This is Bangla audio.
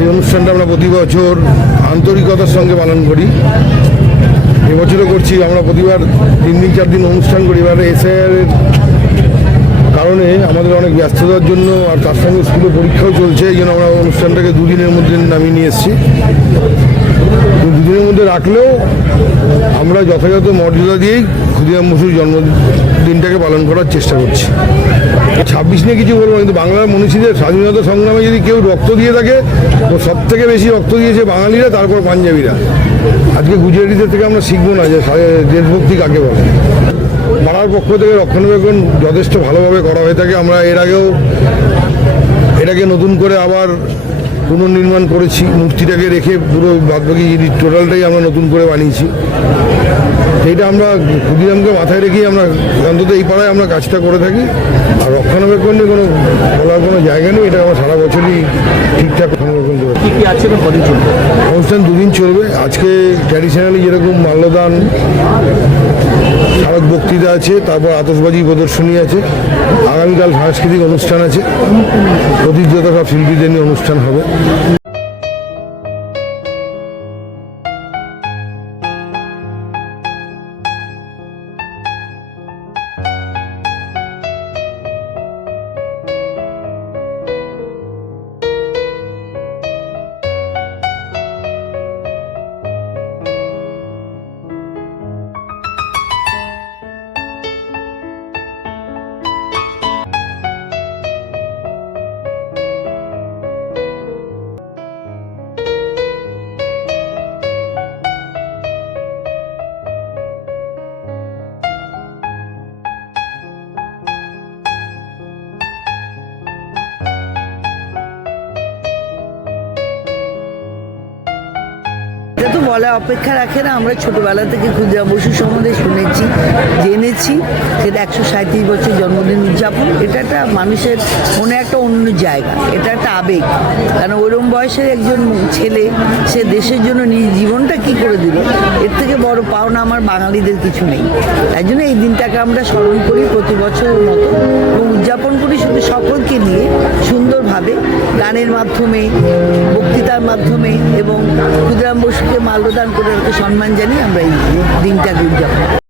এই অনুষ্ঠানটা আমরা প্রতি বছর আন্তরিকতার সঙ্গে পালন করি। এবছরও করছি। আমরা প্রতিবার 3 দিন 4 দিন অনুষ্ঠান করি। এবার এসআইআর এর কারণে আমাদের অনেক ব্যস্ততার জন্য আর তার সঙ্গে স্কুলে পরীক্ষাও চলছে, এই জন্য আমরা অনুষ্ঠানটাকে 2 দিনের মধ্যে নামিয়ে নিয়ে এসেছি। 2 দিনের মধ্যে রাখলেও আমরা যথাযথ মর্যাদা দিয়েই ক্ষুদিরাম বসুর জন্মদিনটাকে পালন করার চেষ্টা করছি। 26 নিয়ে কিছু বলবো, কিন্তু বাংলার মনীষীদের স্বাধীনতা সংগ্রামে যদি কেউ রক্ত দিয়ে থাকে, তো সব থেকে বেশি রক্ত দিয়েছে বাঙালিরা, তারপর পাঞ্জাবিরা। আজকে গুজরাটিদের থেকে আমরা শিখবো না যে দেশভক্তি কাকে বলে। পাড়ার পক্ষ থেকে রক্ষণাবেক্ষণ যথেষ্ট ভালোভাবে করা হয়ে থাকে। আমরা এর আগেও এটাকে নতুন করে আবার পুনর্নির্মাণ করেছি, মূর্তিটাকে রেখে পুরো বাদবাকি টোটালটাই আমরা নতুন করে বানিয়েছি। এইটা আমরা ক্ষুদিরামকে মাথায় রেখেই আমরা অন্তত এই পাড়ায় আমরা কাজটা করে থাকি। আর রক্ষণাবেক্ষণ নিয়ে কোনো বলার কোনো জায়গা নেই, এটা আমরা সারা বছরই ঠিকঠাক রক্ষণাবেক্ষণ করে। কী কী আছে এবং কদিন চলবে? অনুষ্ঠান 2 দিন চলবে। আজকে ট্র্যাডিশনালি যেরকম মাল্যদান, স্মারক বক্তৃতা আছে, তারপর আতশবাজি প্রদর্শনী আছে, আগামীকাল সাংস্কৃতিক অনুষ্ঠান আছে, প্রতিযোগিতা সব শিল্পীদের নিয়ে অনুষ্ঠান হবে। এটা তো বলা অপেক্ষা রাখে না। আমরা ছোটবেলা থেকে ক্ষুদিরাম বসু সম্বন্ধে শুনেছি, জেনেছি। সেটা 137 বছর জন্মদিন উদযাপন, এটা একটা মানুষের মনে একটা অন্য জায়গা, এটা একটা আবেগ। কারণ ওরম বয়সের একজন ছেলে, সে দেশের জন্য নিজ জীবনটা কি করে দিল, এর থেকে বড় পাওনা আমার বাঙালিদের কিছু নেই। তাই জন্য এই দিনটাকে আমরা স্মরণ করি প্রতি বছরের মতো এবং উদযাপন করি শুধু সকলকে নিয়ে সুন্দরভাবে, গানের মাধ্যমে, বক্তৃতার মাধ্যমে এবং ক্ষুদিরাম বসুকে মাল্যদান করে সম্মান জানিয়ে আমরা এই দিনটাকে উদযাপন